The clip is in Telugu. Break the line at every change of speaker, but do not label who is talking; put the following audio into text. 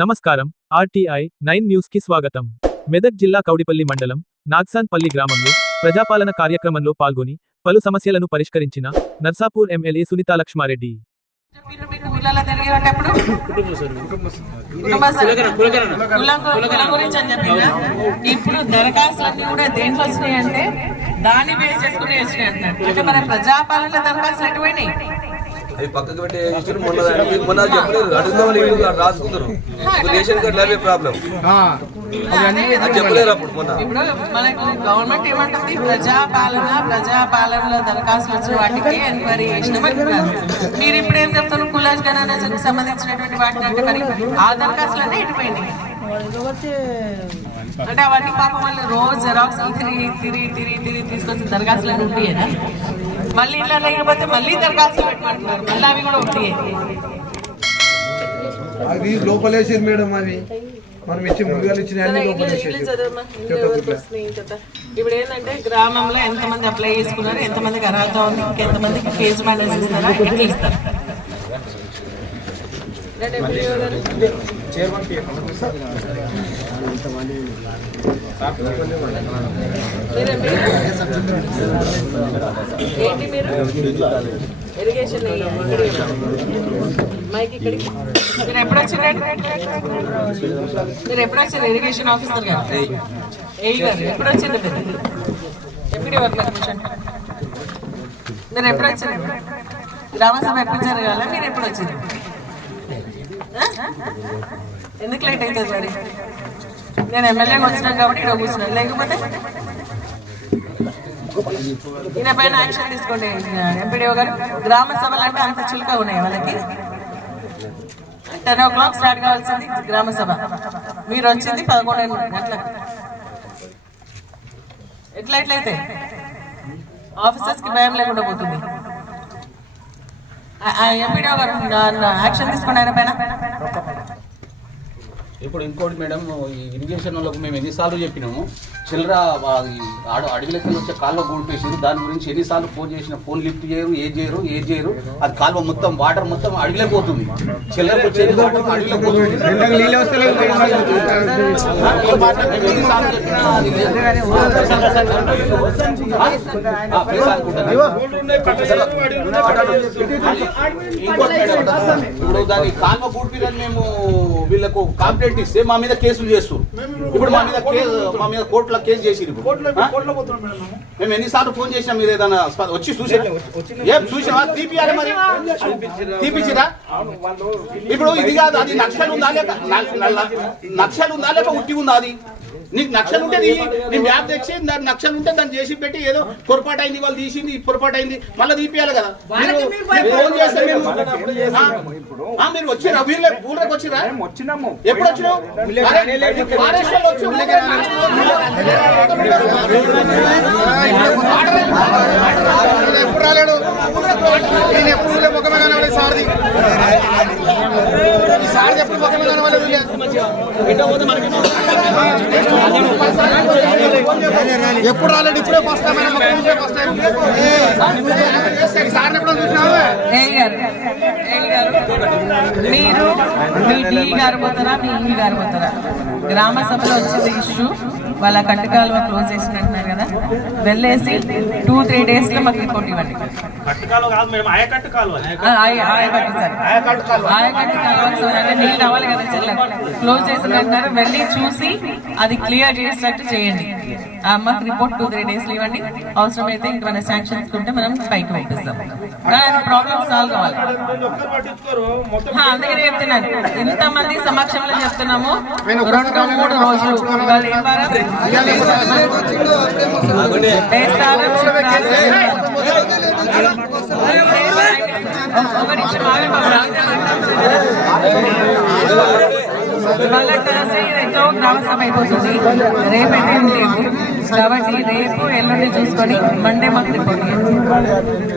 నమస్కారం. ఆర్టీఐ నైన్ న్యూస్కి స్వాగతం. మెదక్ జిల్లా కౌడిపల్లి మండలం నాగ్సాన్పల్లి గ్రామంలో ప్రజాపాలన కార్యక్రమంలో పాల్గొని పలు సమస్యలను పరిష్కరించిన నర్సాపూర్ ఎమ్మెల్యే సునీతా లక్ష్మారెడ్డి.
ఇప్పుడు దరఖాస్తులన్నీ కూడా దేంట్లో వచ్చినాయి అంటే దాన్ని బేస్ చేసుకుని వచ్చినాయి అంటే మన ప్రజాపాలన దరఖాస్తులు ఎటు
అవి పక్కకు పెట్టి మొన్న చెప్పలేదు. అడుగుదామని రేషన్ కార్డు అవే ప్రాబ్లం
మనకు గవర్నమెంట్ ఏమంటుంది? ప్రజాపాలన ప్రజాపాలనలో దరఖాస్తులు వచ్చిన వాటికి ఎంక్వైరీ చేసినామంటున్నారు మీరు ఇప్పుడు ఏం చెప్తారు కులాజ్ గణానికి సంబంధించినటువంటి వాటిని అంటే మరి ఆ దరఖాస్తులన్నీ ఎటుపోయినాయి అంటే అవన్నీ పాపం వాళ్ళు రోజు జెరాక్స్ తిరిగి తిరిగి తిరిగి తిరిగి తీసుకొచ్చి దరఖాస్తులు ఉంటాయేనా? మళ్ళీ ఇట్లా లేకపోతే మళ్ళీ దరఖాస్తులు పెట్టమంటున్నారు మళ్ళీ అవి కూడా ఉంటాయి.
అవి లోపలేసారు మేడం అవి మనం ఇచ్చి ముందుగా ఇచ్చిన?
ఇప్పుడు ఏంటంటే గ్రామంలో ఎంతమంది అప్లై చేసుకున్నారు ఎంతమందికి అర్హత ఉంది ఎంతమందికి ఫేజ్ మేనేజ్ ఇస్తారా ఎట్లా ఇస్తారు రండి, ఎంపీడీఓ గారు. మీరు ఎంపీడీఓ? ఏంటి మీరు? ఇరిగేషన్ మైక్ ఇక్కడికి మీరు ఎప్పుడు వచ్చిందండి మీరు ఎప్పుడు వచ్చారు ఇరిగేషన్ ఆఫీసర్ గారు ఏ గారు ఎప్పుడు వచ్చింది మీరు ఎప్పుడు వర్క్ మీరు ఎప్పుడు వచ్చారు గ్రామ సభ ఎప్పుడు జరగాల మీరు ఎప్పుడు వచ్చింది ఎందుకు లేట్ అవుతుంది మరి? నేను ఎమ్మెల్యే వచ్చినాను కాబట్టి ఇక్కడ కూర్చున్నాను. లేకపోతే ఈయన పైన యాక్షన్ తీసుకోండి. ఎంపీడీఓ గారు గ్రామ సభలు అంటే అంత చులక ఉన్నాయి వాళ్ళకి. టెన్ ఓ క్లాక్ స్టార్ట్ కావాల్సింది గ్రామ సభ. మీరు వచ్చింది పదకొండు గంటలకు. ఎట్లా ఎట్లయితే? ఆఫీసర్స్కి భయం లేకుండా పోతుంది. ఎంపీడీఓ గారు యాక్షన్ తీసుకోండి ఆయన పైన
ఇప్పుడు ఇంకోటి మేడం ఈ ఇరిగేషన్ వాళ్ళకు మేము ఎన్నిసార్లు చెప్పినాము చిల్లర అడవిలోకి వచ్చే కాలువ కూడిపేసారు దాని గురించి ఎన్నిసార్లు ఫోన్ చేసిన ఫోన్ లిఫ్ట్ చేయరు ఏ చేయరు ఏ చేయరు అది కాలువ మొత్తం వాటర్ మొత్తం అడవిలో పోతుంది చిల్లర వచ్చేది అడవిలో పోతుంది. ఇంకోటి మేడం, ఇప్పుడు దాని కాల్వ మేము వీళ్ళకు కంప్లైంట్ ఇస్తే మా మీద కేసులు చేస్తారు ఇప్పుడు మా మీద కేసు మా మీద కోర్టులో కేసు చేసి మేము ఎన్నిసార్లు ఫోన్ చేసినా మీరు ఏదైనా వచ్చి చూసి ఏం చూసినా తీపియాలి మరి. తీపిచ్చిరా? ఇప్పుడు ఇది కాదు అది నక్షలు ఉందా లేక నక్షలు ఉందా లేక ఉట్టి ఉందా అది? నీకు నక్షలు ఉంటే నీ మ్యాప్ తెచ్చి దాని నక్షలు ఉంటే దాన్ని చేసి పెట్టి ఏదో పొరపాటు అయింది వాళ్ళు తీసింది పొరపాటు అయింది మళ్ళీ తీపియాలి కదా. ఫోన్ చేస్తే మేము ఆ, ఆ, మీరు వచ్చిరా? వీళ్ళే ఊళ్ళకి వచ్చిరా?
వచ్చినాము.
ఎప్పుడు వచ్చినావు?
ఎప్పుడు రాలేడు నేను ఎప్పుడు ముఖమే కనవాలి సార్ది ఈ సార్ ఎప్పుడు ముఖమే కనవాలి ఎప్పుడు రాలేదు? ఇప్పుడే first time first time sir ఎప్పుడు
మీరు మీ డి గారు పోతారా మీ ఈ గారు పోతారా? గ్రామ సభలో వచ్చింది ఇష్యూ. వాళ్ళ కట్టకాలువ క్లోజ్ చేసినట్టున్నారు కదా. వెళ్ళేసి టూ త్రీ డేస్లో మాకు రిపోర్ట్ ఇవ్వండి. ఆయకట్టు కాలువ సార్ నీళ్ళు కదా చెల్ల క్లోజ్ చేసినట్టున్నారు వెళ్ళి చూసి అది క్లియర్ చేసినట్టు చేయండి. ఆ, మాకు రిపోర్ట్ టూ త్రీ డేస్ ఇవ్వండి. అవసరమైతే ఇంకేమైనా శాంక్షన్స్ ఉంటే మనం పైకి పంపిస్తాం. ప్రాబ్లమ్ సాల్వ్ కావాలి. హా, అందుకనే చెప్తున్నాను. ఇంతమంది సమక్షంలో చెప్తున్నాము. రెండు మూడు రోజులు ఇవాళ ఏం వారం? వేస్తారం, శుక్రవారం. ఒక నిమిషం ఆగండి బాబు. ఇవాళ గ్రామ సభ అయిపోతుంది రేపు ఏం లేవు కాబట్టి రేపు ఎల్లుండి చూసుకొని మండే మాకు రిపోర్ట్ ఇవ్వండి.